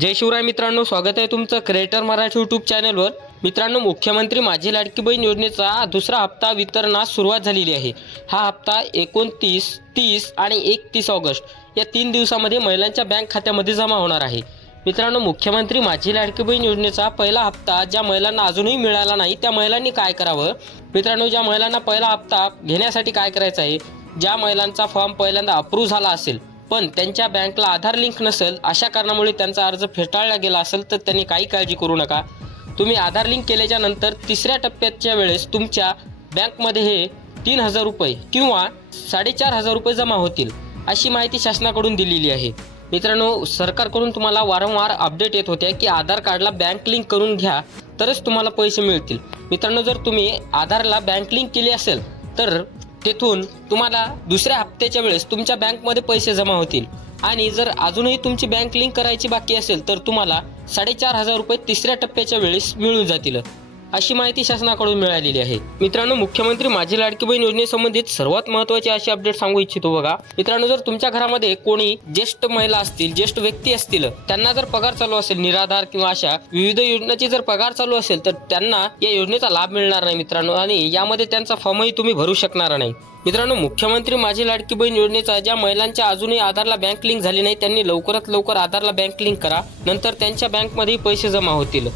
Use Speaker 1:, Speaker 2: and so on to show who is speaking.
Speaker 1: जय शिवराय मित्रांनो स्वागत आहे तुमचं क्रिएटर मराठी यूट्यूब चॅनलवर मित्रांनो मुख्यमंत्री माझी लाडकी बहीण योजनेचा दुसरा हप्ता वितरणास सुरुवात झालेली आहे. हा हप्ता एकोणतीस तीस आणि एकतीस ऑगस्ट या तीन दिवसामध्ये महिलांच्या बँक खात्यामध्ये जमा होणार आहे. मित्रांनो मुख्यमंत्री माझी लाडकी बहीण योजनेचा पहिला हप्ता ज्या महिलांना अजूनही मिळाला नाही त्या महिलांनी काय करावं? मित्रांनो ज्या महिलांना पहिला हप्ता घेण्यासाठी काय करायचं आहे? ज्या महिलांचा फॉर्म पहिल्यांदा अप्रूव्ह झाला असेल पण त्यांच्या बँकला आधार लिंक नसेल अशा कारणामुळे त्यांचा अर्ज फेटाळला गेला असेल तर त्यांनी काही काळजी करू नका. तुम्ही आधार लिंक केल्याच्यानंतर तिसऱ्या टप्प्याच्या वेळेस तुमच्या बँकमध्ये हे तीन हजार रुपये किंवा साडेचार हजार रुपये जमा होतील अशी माहिती शासनाकडून दिलेली आहे. मित्रांनो सरकारकडून तुम्हाला वारंवार अपडेट येत होत्या की आधार कार्डला बँक लिंक करून घ्या तरच तुम्हाला पैसे मिळतील. मित्रांनो जर तुम्ही आधारला बँक लिंक केली असेल तर तेथून तुम्हाला दुसऱ्या हप्त्याच्या वेळेस तुमच्या बँकमध्ये पैसे जमा होतील. आणि जर अजूनही तुमची बँक लिंक करायची बाकी असेल तर तुम्हाला साडेचार हजार रुपये तिसऱ्या टप्प्याच्या वेळेस मिळून जातील. अशी माहिती शासनाकडून मिळालेली आहे. मित्रांनो मुख्यमंत्री माझी लाडकी बहीण योजनेसंबंधित सर्वात महत्त्वाची अशी अपडेट सांगू इच्छितो बघा. मित्रांनो जर तुमच्या घरामध्ये कोणी ज्येष्ठ महिला असतील ज्येष्ठ व्यक्ती असतील त्यांना जर पगार चालू असेल निराधार किंवा अशा विविध योजनाची जर पगार चालू असेल तर त्यांना या योजनेचा लाभ मिळणार नाही मित्रांनो आणि यामध्ये त्यांचा फॉर्मही तुम्ही भरू शकणार नाही. मित्रांनो मुख्यमंत्री माझी लाडकी बहीण योजनेचा ज्या महिलांच्या अजूनही आधारला बँक लिंक झाली नाही त्यांनी लवकरात लवकर आधारला बँक लिंक करा. नंतर त्यांच्या बँकमध्येही पैसे जमा होतील.